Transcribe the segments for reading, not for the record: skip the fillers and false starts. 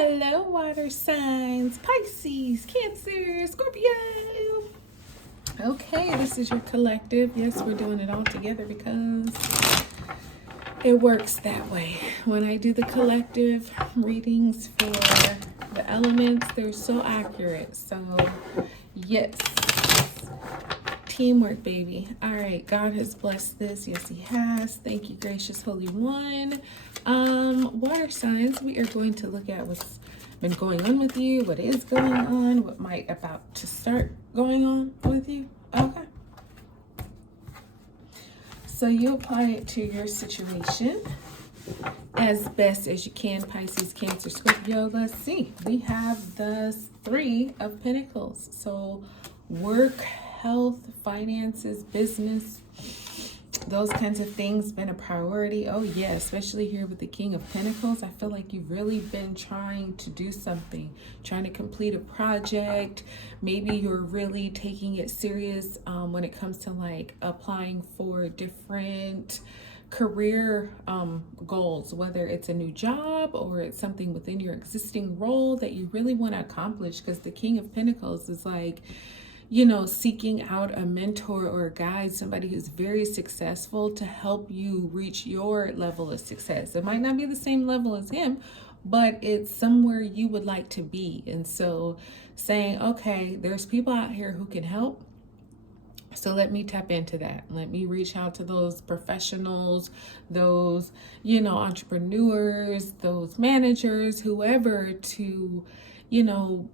Hello, water signs, Pisces, Cancer, Scorpio. Okay, this is your collective. Yes, we're doing it all together because it works that way. When I do the collective readings for the elements, they're so accurate. So, yes, teamwork, baby. All right, God has blessed this. Yes, He has. Thank you, gracious Holy One. Water signs, we are going to look at what's been going on with you, what is going on, what might about to start going on with you. Okay. So you apply it to your situation as best as you can, Pisces, Cancer, Scorpio. Let's see. We have the Three of Pentacles. So work, health, finances, business, those kinds of things been a priority. Oh yeah, especially here with the King of Pentacles. I feel like you've really been trying to do something, trying to complete a project. Maybe you're really taking it serious when it comes to like applying for different career goals, whether it's a new job or it's something within your existing role that you really want to accomplish, because the King of Pentacles is like, you know, seeking out a mentor or a guide, somebody who's very successful to help you reach your level of success. It might not be the same level as him, but it's somewhere you would like to be. And so saying, okay, there's people out here who can help. So let me tap into that. Let me reach out to those professionals, those, you know, entrepreneurs, those managers, whoever, to, you know,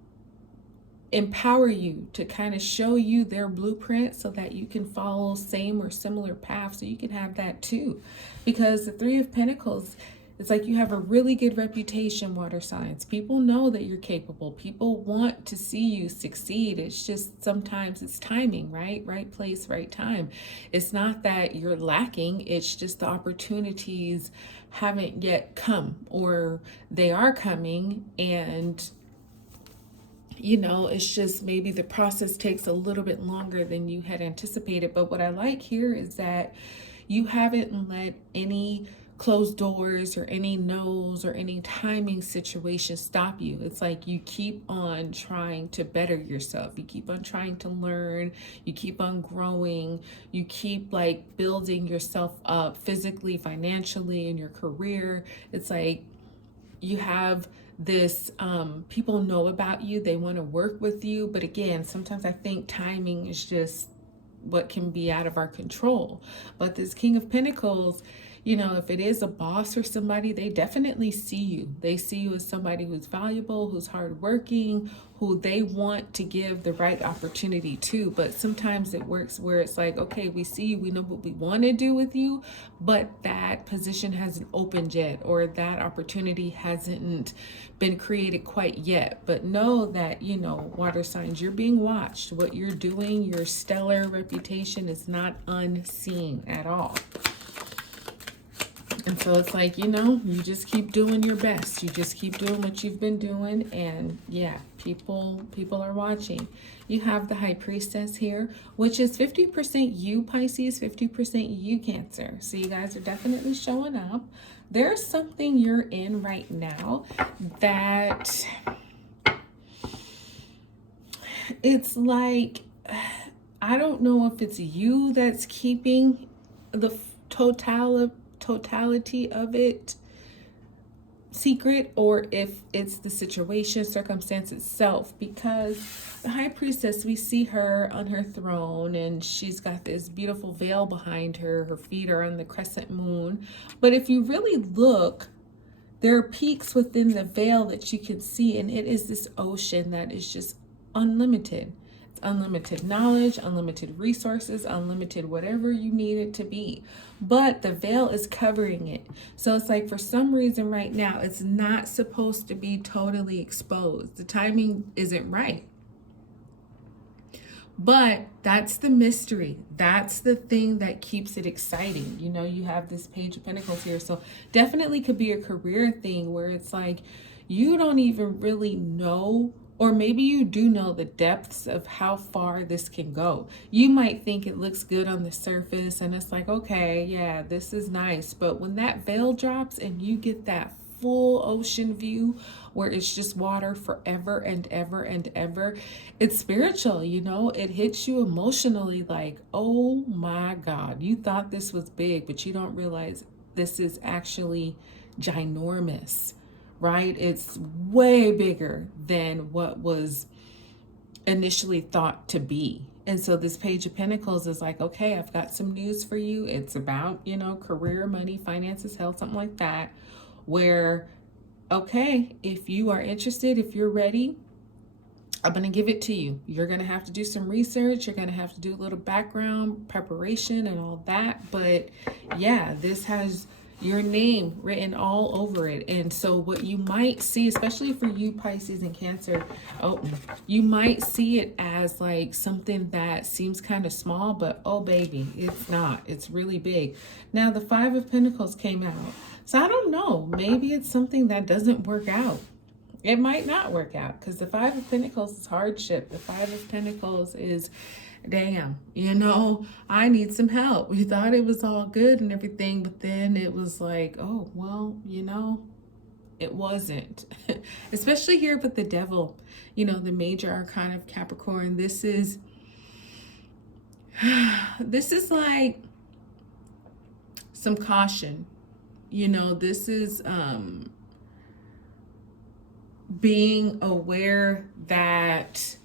empower you, to kind of show you their blueprint so that you can follow same or similar paths, so you can have that too. Because the Three of Pentacles, it's like you have a really good reputation, water signs. People know that you're capable. People want to see you succeed. It's just sometimes it's timing, right? Right place, right time. It's not that you're lacking. It's just the opportunities haven't yet come, or they are coming, and you know, it's just maybe the process takes a little bit longer than you had anticipated. But what I like here is that you haven't let any closed doors or any no's or any timing situation stop you. It's like you keep on trying to better yourself. You keep on trying to learn. You keep on growing. You keep like building yourself up physically, financially, in your career. It's like you have this, people know about you, they want to work with you, but again, sometimes I think timing is just what can be out of our control. But this King of Pentacles, you know, if it is a boss or somebody, they definitely see you. They see you as somebody who's valuable, who's hardworking, who they want to give the right opportunity to. But sometimes it works where it's like, okay, we see you, we know what we want to do with you, but that position hasn't opened yet, or that opportunity hasn't been created quite yet. But know that, you know, water signs, you're being watched. What you're doing, your stellar reputation is not unseen at all. And so it's like, you know, you just keep doing your best. You just keep doing what you've been doing. And yeah, people are watching. You have the High Priestess here, which is 50% you, Pisces, 50% you, Cancer. So you guys are definitely showing up. There's something you're in right now that it's like, I don't know if it's you that's keeping the totality of it secret, or if it's the situation, circumstance itself. Because the High Priestess, we see her on her throne and she's got this beautiful veil behind her. Her feet are on the crescent moon. But if you really look, there are peaks within the veil that you can see, and it is this ocean that is just unlimited. Unlimited knowledge, unlimited resources, unlimited whatever you need it to be. But the veil is covering it. So it's like for some reason right now, it's not supposed to be totally exposed. The timing isn't right. But that's the mystery. That's the thing that keeps it exciting. You know, you have this Page of Pentacles here. So definitely could be a career thing where it's like you don't even really know, or maybe you do know the depths of how far this can go. You might think it looks good on the surface and it's like, okay, yeah, this is nice. But when that veil drops and you get that full ocean view where it's just water forever and ever and ever. It's spiritual, you know, it hits you emotionally like, oh my God, you thought this was big, but you don't realize this is actually ginormous, right? It's way bigger than what was initially thought to be. And so this Page of Pentacles is like, okay, I've got some news for you. It's about, you know, career, money, finances, health, something like that, where, okay, if you are interested, if you're ready, I'm going to give it to you. You're going to have to do some research. You're going to have to do a little background preparation and all that. But yeah, this has your name written all over it. And so what you might see, especially for you Pisces and Cancer, you might see it as like something that seems kind of small, but oh baby, it's not. It's really big. Now the Five of Pentacles came out. So I don't know, maybe it's something that doesn't work out. It might not work out because the Five of Pentacles is hardship. The Five of Pentacles is, damn, you know, I need some help. We thought it was all good and everything, but then it was like, oh, well, you know, it wasn't. Especially here with the Devil, you know, the major arcana of Capricorn. This is like some caution. You know, this is being aware that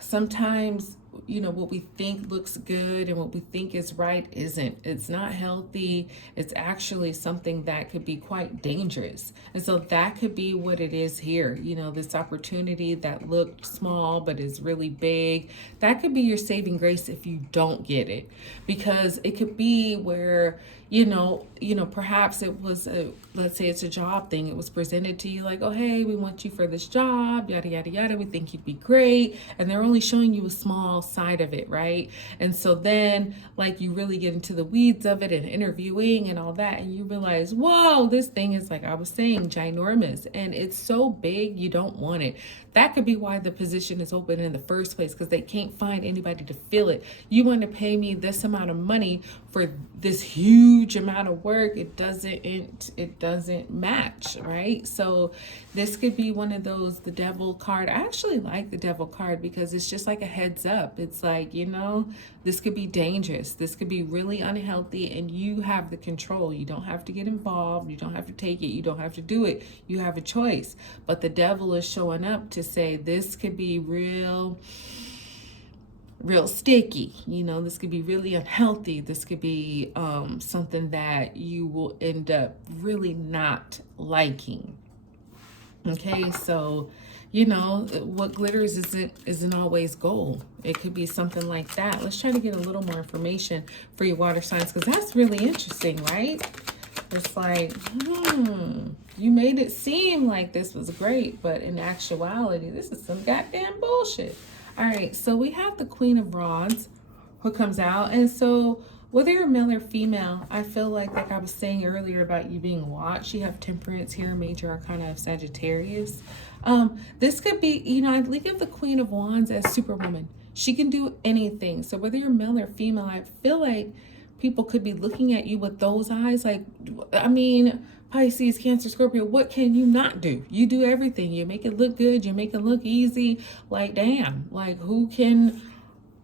sometimes, you know, what we think looks good and what we think is right isn't. It's not healthy. It's actually something that could be quite dangerous. And so that could be what it is here. You know, this opportunity that looked small but is really big. That could be your saving grace if you don't get it. Because it could be where, you know, perhaps it was let's say it's a job thing. It was presented to you like, oh, hey, we want you for this job, yada, yada, yada. We think you'd be great. And they're only showing you a small side of it, right? And so then like you really get into the weeds of it and interviewing and all that. And you realize, whoa, this thing is, like I was saying, ginormous. And it's so big, you don't want it. That could be why the position is open in the first place, because they can't find anybody to fill it. You want to pay me this amount of money for this huge amount of work. It doesn't match, right? So this could be one of those, the Devil card. I actually like the Devil card because it's just like a heads up. It's like, you know, this could be dangerous. This could be really unhealthy, and you have the control. You don't have to get involved. You don't have to take it. You don't have to do it. You have a choice. But the Devil is showing up to say this could be real sticky. You know, this could be really unhealthy. This could be something that you will end up really not liking. Okay, so you know, what glitters isn't always gold. It could be something like that. Let's try to get a little more information for your water signs, because that's really interesting, right? It's like, you made it seem like this was great, but in actuality, this is some goddamn bullshit. All right, so we have the Queen of Rods who comes out. And so whether you're male or female, I feel like I was saying earlier about you being watched, you have Temperance here, major arcana of Sagittarius. This could be, you know, I think of the Queen of Wands as Superwoman. She can do anything. So whether you're male or female, I feel like people could be looking at you with those eyes. Like, I mean, Pisces, Cancer, Scorpio, what can you not do? You do everything. You make it look good. You make it look easy. Like, damn, like who can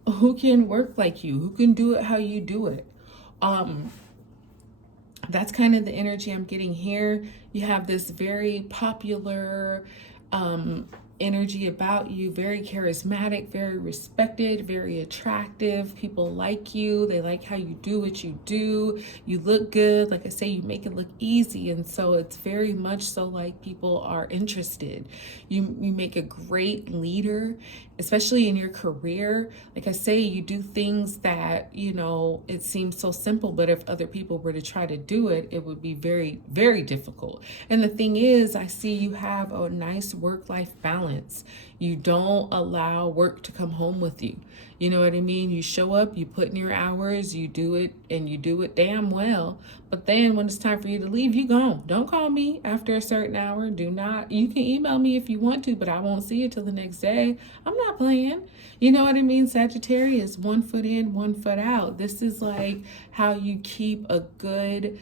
work like you? Who can do it how you do it? That's kind of the energy I'm getting here. You have this very popular energy about you, very charismatic, very respected, very attractive. People like you. They like how you do what you do. You look good. Like I say, you make it look easy. And so it's very much so like people are interested. You make a great leader, especially in your career. Like I say, you do things that, you know, it seems so simple, but if other people were to try to do it, it would be very, very difficult. And the thing is, I see you have a nice work-life balance. You don't allow work to come home with you. You know what I mean? You show up, you put in your hours, you do it, and you do it damn well. But then when it's time for you to leave, you gone. Don't call me after a certain hour. Do not. You can email me if you want to, but I won't see you till the next day. I'm not playing. You know what I mean? Sagittarius, 1 foot in, 1 foot out. This is like how you keep a good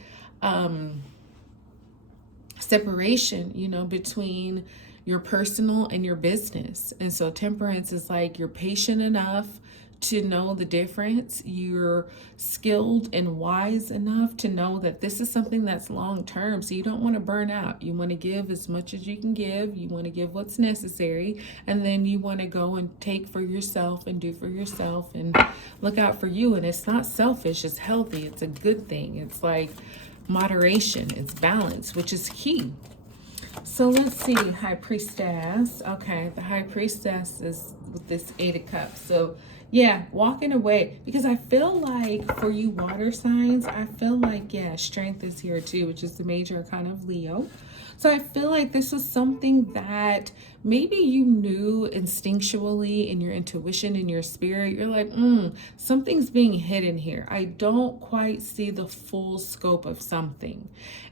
separation, you know, between your personal and your business. And so temperance is like you're patient enough to know the difference. You're skilled and wise enough to know that this is something that's long term. So you don't want to burn out. You want to give as much as you can give. You want to give what's necessary. And then you want to go and take for yourself and do for yourself and look out for you. And it's not selfish, it's healthy. It's a good thing. It's like moderation, it's balance, which is key. So let's see, High Priestess. Okay, the High Priestess is with this 8 of Cups. So yeah, walking away, because I feel like for you water signs, I feel like, yeah, strength is here too, which is the major arcana of Leo. So I feel like this was something that maybe you knew instinctually in your intuition, in your spirit. You're like, something's being hidden here. I don't quite see the full scope of something.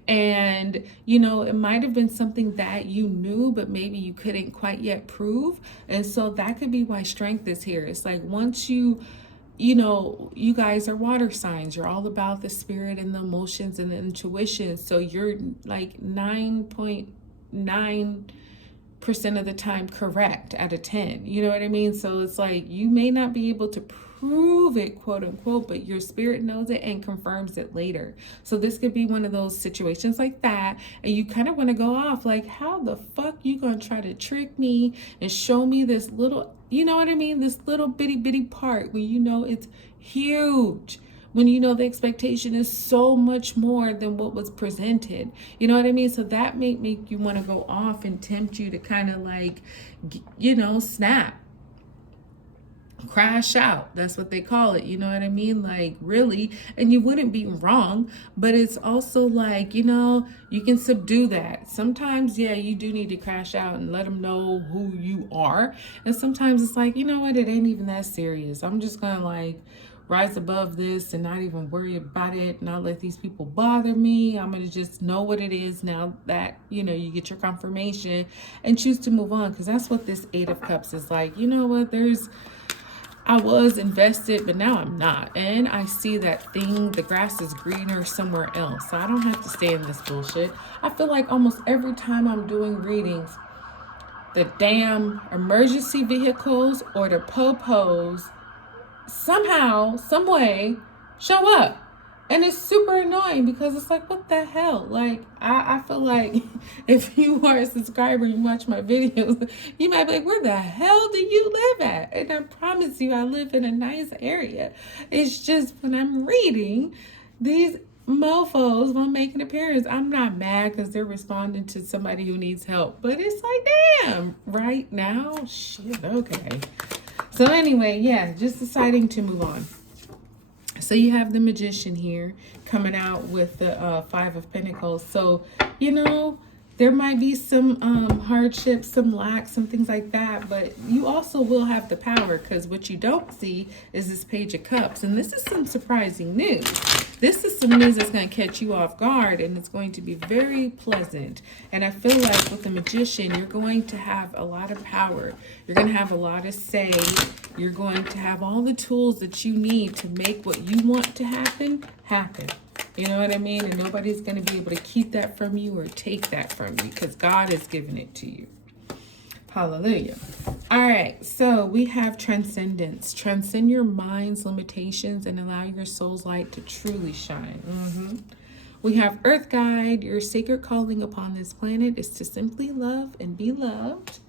And, you know, it might have been something that you knew, but maybe you couldn't quite yet prove. And so that could be why strength is here. It's like once you know, you guys are water signs. You're all about the spirit and the emotions and the intuition. So you're like 9.9% of the time correct out of 10. You know what I mean? So it's like you may not be able to prove it, quote unquote, but your spirit knows it and confirms it later. So this could be one of those situations like that. And you kind of want to go off like, how the fuck you gonna try to trick me and show me this little, you know what I mean? This little bitty part when you know it's huge. When you know the expectation is so much more than what was presented. You know what I mean? So that may make you want to go off and tempt you to kind of like, you know, snap. Crash out. That's what they call it. You know what I mean? Like, really. And you wouldn't be wrong, but it's also like, you know, you can subdue that. Sometimes, yeah, you do need to crash out and let them know who you are. And sometimes it's like, you know what? It ain't even that serious. I'm just going to like rise above this and not even worry about it, not let these people bother me. I'm going to just know what it is now that, you know, you get your confirmation and choose to move on. Because that's what this 8 of Cups is like. You know what? I was invested, but now I'm not. And I see that thing, the grass is greener somewhere else. So I don't have to stay in this bullshit. I feel like almost every time I'm doing readings, the damn emergency vehicles or the po-pos somehow, some way show up. And it's super annoying because it's like, what the hell? Like, I feel like if you are a subscriber, you watch my videos, you might be like, where the hell do you live at? And I promise you, I live in a nice area. It's just when I'm reading, these mofos won't make an appearance. I'm not mad because they're responding to somebody who needs help. But it's like, damn, right now? Shit, okay. So anyway, yeah, just deciding to move on. So you have the Magician here coming out with the 5 of Pentacles. So, you know, there might be some hardships, some lack, some things like that. But you also will have the power because what you don't see is this Page of Cups. And this is some surprising news. This is some news that's going to catch you off guard and it's going to be very pleasant. And I feel like with the Magician, you're going to have a lot of power. You're going to have a lot of say. You're going to have all the tools that you need to make what you want to happen, happen. You know what I mean? And nobody's going to be able to keep that from you or take that from you because God has given it to you. Hallelujah. All right, so we have transcendence. Transcend your mind's limitations and allow your soul's light to truly shine. We have Earth Guide. Your sacred calling upon this planet is to simply love and be loved.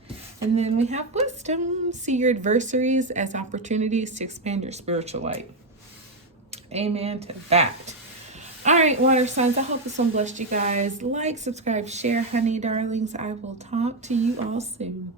And then we have Wisdom. See your adversaries as opportunities to expand your spiritual light. Amen to that. All right, water signs, I hope this one blessed you guys. Like, subscribe, share, honey darlings. I will talk to you all soon.